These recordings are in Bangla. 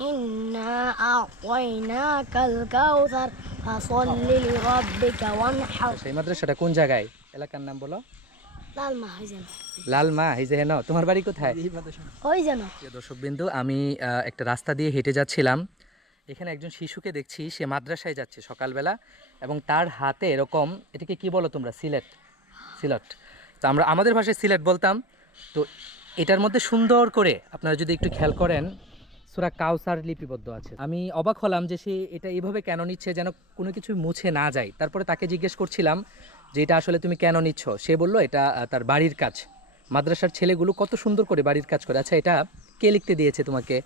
إنا أعطيناك الكوثر فصل لربك وانحر সেই মাদ্রাসাটা কোন জায়গায় এলাকার নাম বলো লাল মা হয়ে যেন লালমা এই যে হেন তোমার বাড়ি কোথায় হয়ে যেন প্রিয় দর্শকবিন্দু আমি আহ, একটা রাস্তা দিয়ে হেঁটে যাচ্ছিলাম এখানে একজন শিশুকে দেখছি সে মাদ্রাসায় যাচ্ছে সকালবেলা এবং তার হাতে এরকম এটাকে কি বলো তোমরা সিলেট সিলট তো আমরা আমাদের ভাষায় সিলেট বলতাম তো এটার মধ্যে সুন্দর করে আপনারা যদি একটু খেয়াল করেন সুরা কাউসার লিপিবদ্ধ আছে। আমি অবাক হলাম যে সে এটা এইভাবে কেন নিচ্ছে যেন কোনো কিছু মুছে না যায়। তারপরে তাকে জিজ্ঞেস করছিলাম যে এটা আসলে তুমি কেন নিচ্ছ? সে বলল এটা তার বাড়ির কাজ। মাদ্রাসার ছেলেগুলো কত সুন্দর করে বাড়ির কাজ করে। আচ্ছা এটা কে লিখতে দিয়েছে তোমাকে?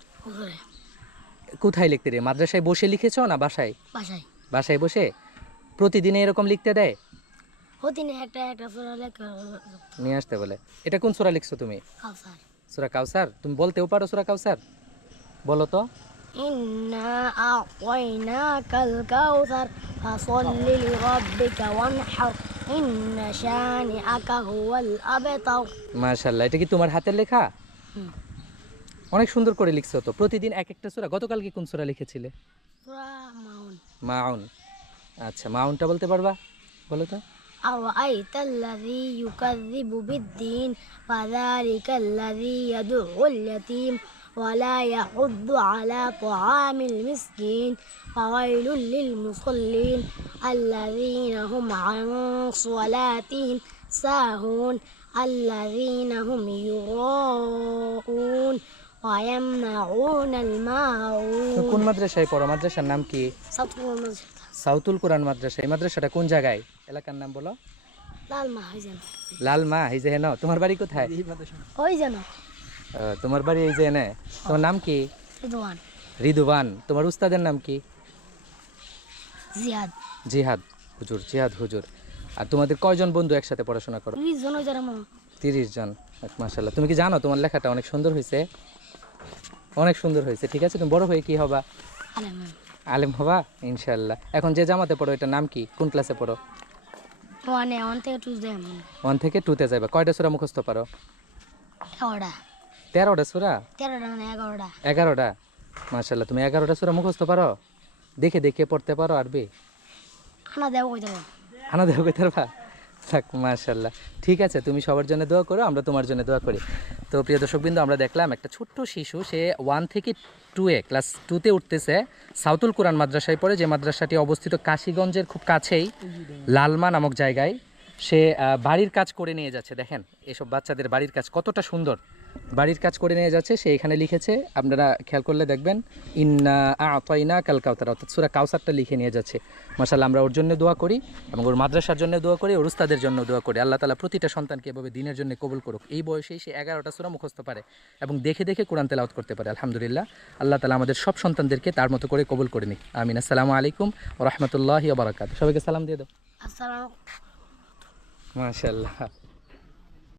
কোথায় লিখতে দিয়ে? মাদ্রাসায় বসে লিখেছো না বাসায়? বাসায়। বাসায় বসে? প্রতিদিনে এরকম লিখতে দেয়? হতিনে একটা একটা সুরা লেখা নিয়ে আসতে বলে। এটা কোন সুরা লিখছো তুমি? কাউসার। সুরা কাউসার? তুমি বলতেও পারো সুরা কাউসার। বলো তো إنا أعطيناك الكوثر فصل لربك وانحر إن شانئك هو الأبتر মাশাল্লাহ এটা কি তোমার হাতের লেখা হুম। অনেক সুন্দর করে লিখছো তো প্রতিদিন এক একটা সুরা গতকালকে কোন সুরা লিখেছিলে سورة ماون মাউন আচ্ছা মাউনটা বলতে পারবা বলো তো أرأيت الذي يكذب بالدين فذلك الذي يدع اليتيم ولا يحض على طعام المسكين فويل للمصلين الذين هم عن صلاتهم ساهون الذين هم يراءون ويمنعون তুমি الماعون কোন মাদ্রাসায় পড়ো মাদ্রাসার নাম কি سطر المسجد সাউতুল কোরআন মাদ্রাসা এই মাদ্রাসাটা কোন জায়গায় এলাকার নাম বলো لا المهزم লালমা এই যে হেন তোমার বাড়ি কোথায় ওই যেন আহ, তোমার বাড়ি এই যে এনে তোমার নাম কি? রিদওয়ান। রিদুবান তোমার উস্তাদের নাম কি? জিয়াদ জিহাদ। হুজুর জিহাদ হুজুর। আর তোমাদের কয়জন বন্ধু একসাথে পড়াশোনা করো? তিরিশ জন মাসাল্লাহ তুমি কি জানো তোমার লেখাটা অনেক সুন্দর হয়েছে অনেক সুন্দর হয়েছে ঠিক আছে তুমি বড় হয়ে কি হবা? আলেম হবা? ইনশাল্লাহ এখন যে জামাতে পড়ো এটার নাম কি? কোন ক্লাসে পড়ো? ওয়ান থেকে টুতে যাবে কয়টা সুরা মুখস্থ পারো? এগারোটা তেরোটা সুরা? তেরোটা মানে এগারোটা। এগারোটা? মাসাল্লাহ তুমি এগারোটা সুরা মুখস্থ পারো? দেখে দেখে পড়তে পারো আরবি আনা দেবো কই দেবো আনা দেবো কই পারবা? থাক মাশাল্লাহ ঠিক আছে তুমি সবার জন্য দোয়া করো আমরা তোমার জন্য দোয়া করি। তো প্রিয় দর্শকবৃন্দ আমরা দেখলাম একটা ছোট্ট শিশু সে ওয়ান থেকে টু এ ক্লাস টুতে উঠতেছে সাউতুল কোরআন মাদ্রাসায় পড়ে যে মাদ্রাসাটি অবস্থিত কাশীগঞ্জের খুব কাছেই লালমা নামক জায়গায়। সে বাড়ির কাজ করে নিয়ে যাচ্ছে দেখেন এসব বাচ্চাদের বাড়ির কাজ কতটা সুন্দর। বাড়ির কাজ করে নিয়ে যাচ্ছে সে এখানে লিখেছে। আপনারা খেয়াল করলে দেখবেন ইন্না আতাইনা কাল কাউতার অর্থাৎ সুরা কাউসারটা লিখে নিয়ে যাচ্ছে। মাসাল্লাহ আমরা ওর জন্য দোয়া করি এবং ওর মাদ্রাসার জন্য দোয়া করি ওর উস্তাদের জন্য দোয়া করি। আল্লাহ তালা প্রতিটা সন্তানকে এভাবে দিনের জন্য কবুল করুক। এই বয়সেই সে এগারোটা সুরা মুখস্থ পারে এবং দেখে দেখে কোরআন তেলাওয়াত করতে পারে। আলহামদুলিল্লাহ আল্লাহ তালা আমাদের সব সন্তানদেরকে তার মতো করে কবুল করে নিক। আমিন। আসসালামু আলাইকুম রহমতুল্লাহ বারাকাত সবাইকে সালাম দিয়ে দাও। মাশাল্লাহ